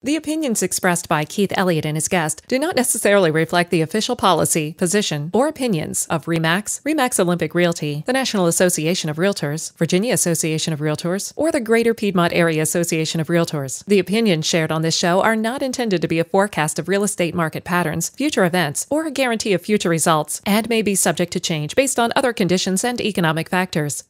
The opinions expressed by Keith Elliott and his guest do not necessarily reflect the official policy, position, or opinions of RE/MAX, RE/MAX Olympic Realty, the National Association of Realtors, Virginia Association of Realtors, or the Greater Piedmont Area Association of Realtors. The opinions shared on this show are not intended to be a forecast of real estate market patterns, future events, or a guarantee of future results, and may be subject to change based on other conditions and economic factors.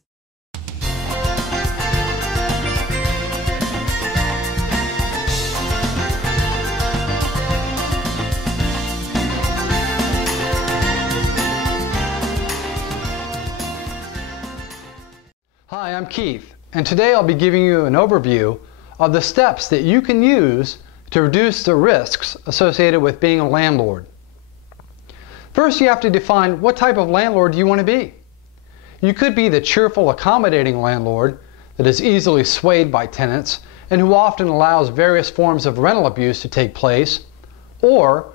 Hi, I'm Keith, and today I'll be giving you an overview of the steps that you can use to reduce the risks associated with being a landlord. First, you have to define what type of landlord you want to be. You could be the cheerful, accommodating landlord that is easily swayed by tenants and who often allows various forms of rental abuse to take place, or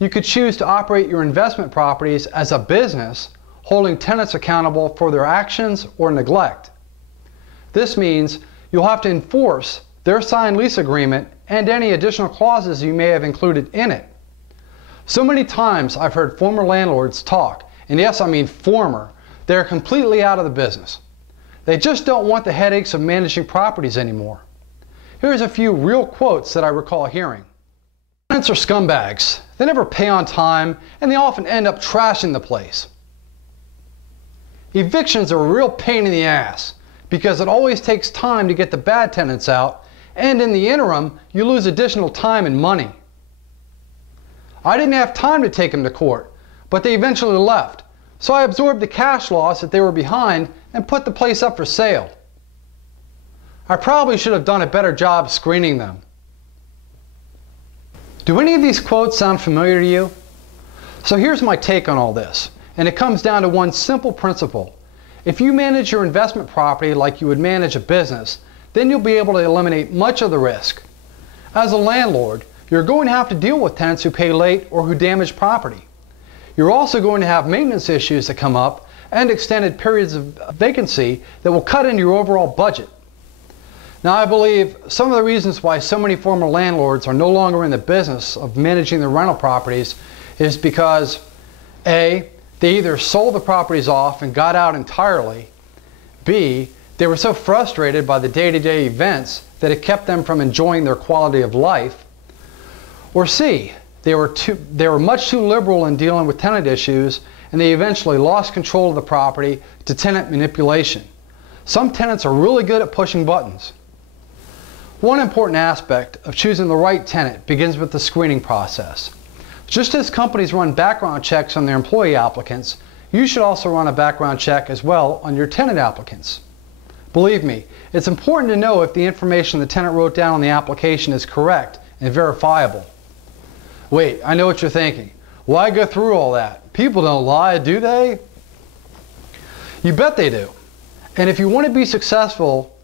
you could choose to operate your investment properties as a business, holding tenants accountable for their actions or neglect. This means you'll have to enforce their signed lease agreement and any additional clauses you may have included in it. So many times I've heard former landlords talk, and yes, I mean former. They're completely out of the business. They just don't want the headaches of managing properties anymore. Here's a few real quotes that I recall hearing. Tenants are scumbags. They never pay on time, and they often end up trashing the place. Evictions are a real pain in the ass, because it always takes time to get the bad tenants out, and in the interim, you lose additional time and money. I didn't have time to take them to court, but they eventually left, so I absorbed the cash loss that they were behind and put the place up for sale. I probably should have done a better job screening them. Do any of these quotes sound familiar to you? So here's my take on all this, and it comes down to one simple principle. If you manage your investment property like you would manage a business, then you'll be able to eliminate much of the risk. As a landlord, you're going to have to deal with tenants who pay late or who damage property. You're also going to have maintenance issues that come up and extended periods of vacancy that will cut into your overall budget. Now, I believe some of the reasons why so many former landlords are no longer in the business of managing their rental properties is because A, they either sold the properties off and got out entirely. B, they were so frustrated by the day-to-day events that it kept them from enjoying their quality of life. Or C, they were much too liberal in dealing with tenant issues, and they eventually lost control of the property to tenant manipulation. Some tenants are really good at pushing buttons. One important aspect of choosing the right tenant begins with the screening process. Just as companies run background checks on their employee applicants, you should also run a background check as well on your tenant applicants. Believe me, it's important to know if the information the tenant wrote down on the application is correct and verifiable. Wait, I know what you're thinking. Why go through all that? People don't lie, do they? You bet they do. And if you want to be successful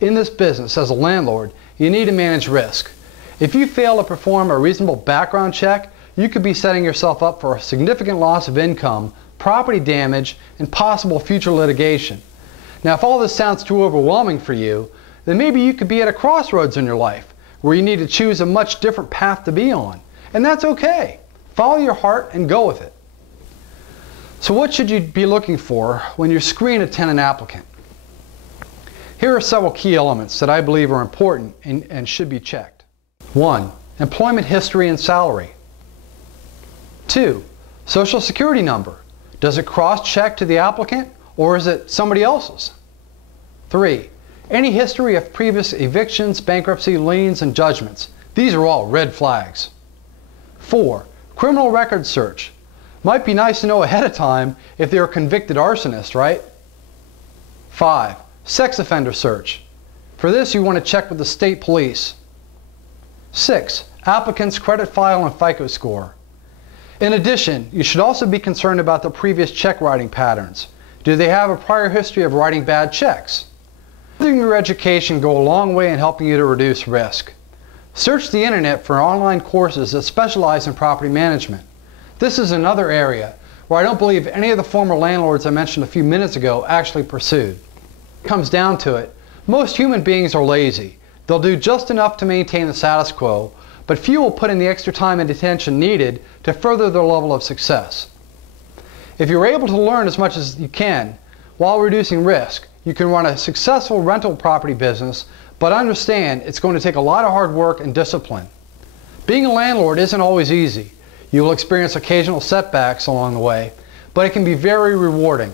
in this business as a landlord, you need to manage risk. If you fail to perform a reasonable background check, you could be setting yourself up for a significant loss of income, property damage, and possible future litigation. Now, if all this sounds too overwhelming for you, then maybe you could be at a crossroads in your life where you need to choose a much different path to be on. And that's okay. Follow your heart and go with it. So what should you be looking for when you screen a tenant applicant? Here are several key elements that I believe are important and should be checked. 1. Employment history and salary. 2. Social security number. Does it cross-check to the applicant or is it somebody else's? 3. Any history of previous evictions, bankruptcy, liens, and judgments. These are all red flags. 4. Criminal record search. Might be nice to know ahead of time if they're a convicted arsonist, right? 5. Sex offender search. For this, you want to check with the state police. 6. Applicant's credit file and FICO score. In addition, you should also be concerned about the previous check writing patterns. Do they have a prior history of writing bad checks? Furthering your education go a long way in helping you to reduce risk. Search the internet for online courses that specialize in property management. This is another area where I don't believe any of the former landlords I mentioned a few minutes ago actually pursued. It comes down to it, most human beings are lazy. They'll do just enough to maintain the status quo, but few will put in the extra time and attention needed to further their level of success. If you're able to learn as much as you can while reducing risk, you can run a successful rental property business, but understand it's going to take a lot of hard work and discipline. Being a landlord isn't always easy. You will experience occasional setbacks along the way, but it can be very rewarding.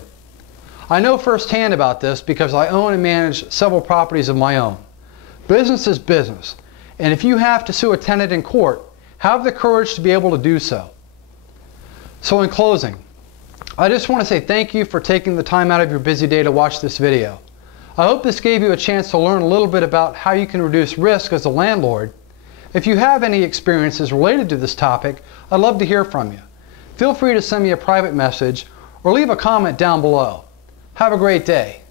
I know firsthand about this because I own and manage several properties of my own. Business is business, and if you have to sue a tenant in court, have the courage to be able to do so. So in closing, I just want to say thank you for taking the time out of your busy day to watch this video. I hope this gave you a chance to learn a little bit about how you can reduce risk as a landlord. If you have any experiences related to this topic, I'd love to hear from you. Feel free to send me a private message or leave a comment down below. Have a great day.